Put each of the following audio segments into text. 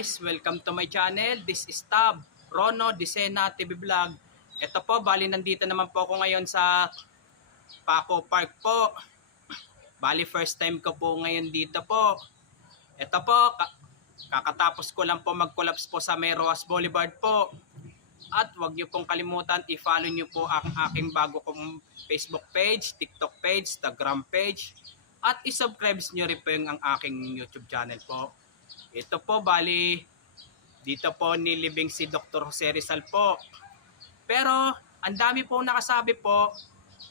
guys, welcome to my channel. This is Tab, Rono Disena TV Vlog. Ito po, bali nandito naman po ako ngayon sa Paco Park po. Bali first time ko po ngayon dito po. Ito po, kakatapos ko lang po mag-collapse po sa Meroas Boulevard po. At huwag niyo pong kalimutan, i-follow niyo po ang aking bago kong Facebook page, TikTok page, Instagram page. At i-subscribe niyo rin po ang aking YouTube channel po. Ito po, bali, dito po nilibing si Dr. Jose Rizal po. Pero, ang dami po nakasabi po,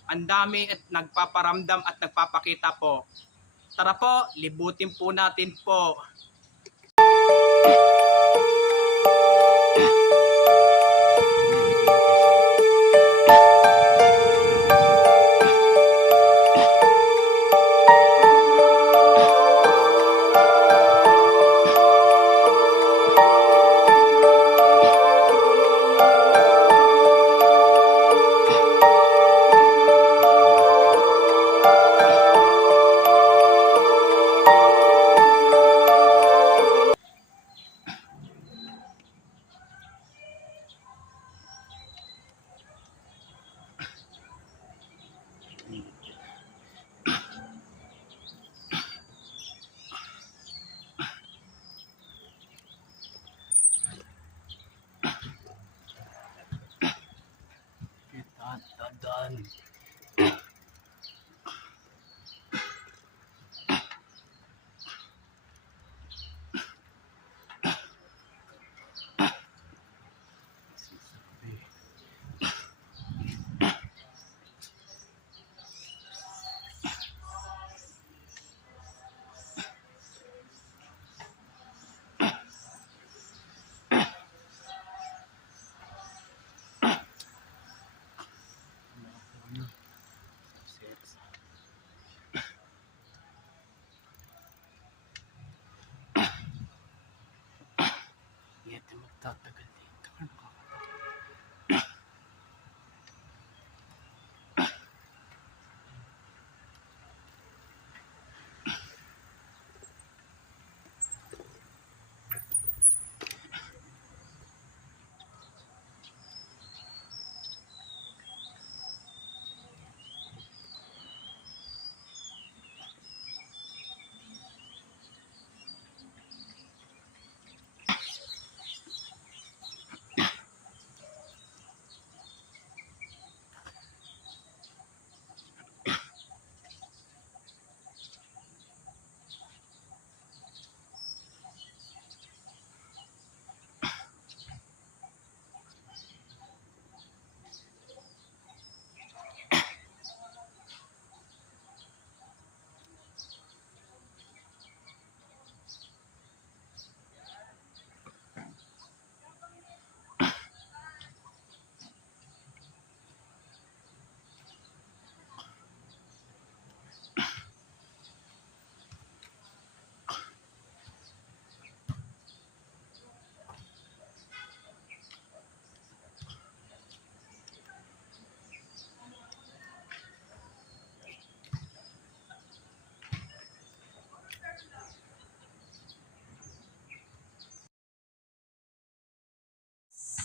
ang dami at nagpaparamdam at nagpapakita po. Tara po, libutin po natin po. Done. Magtatagal dito.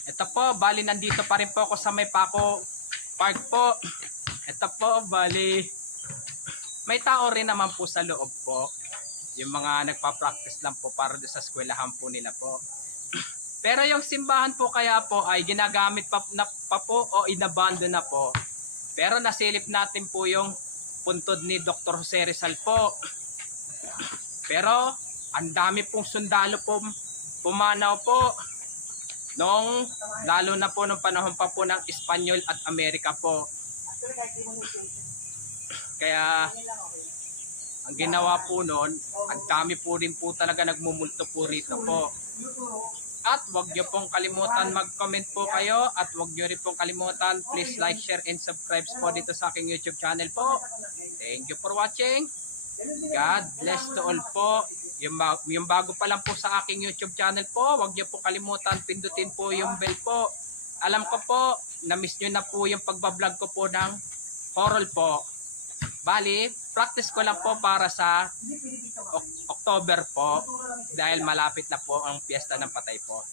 Ito po, bali nandito pa rin po ako sa may Paco Park po. Ito po, bali may tao rin naman po sa loob po. Yung mga nagpa-practice lang po para sa eskwelahan po nila po. Pero yung simbahan po kaya po ay ginagamit pa po o inabandon na po. Pero nasilip natin po yung puntod ni Dr. Jose Rizal po. Pero ang dami pong sundalo po pumanaw po. Lalo na po nung panahon pa po ng Espanyol at Amerika po. Kaya ang ginawa po noon, ang dami po rin po talaga nagmumulto po rito po. At huwag nyo pong kalimutan mag-comment po kayo at huwag nyo rin pong kalimutan, please like, share, and subscribe po dito sa aking YouTube channel po. Thank you for watching. God bless to all po. Yung bago pa lang po sa aking YouTube channel po, huwag niyo po kalimutan pindutin po yung bell po. Alam ko po, na-miss nyo na po yung pagbablog ko po ng horror po. Bali, practice ko lang po para sa October po dahil malapit na po ang Piyesta ng Patay po.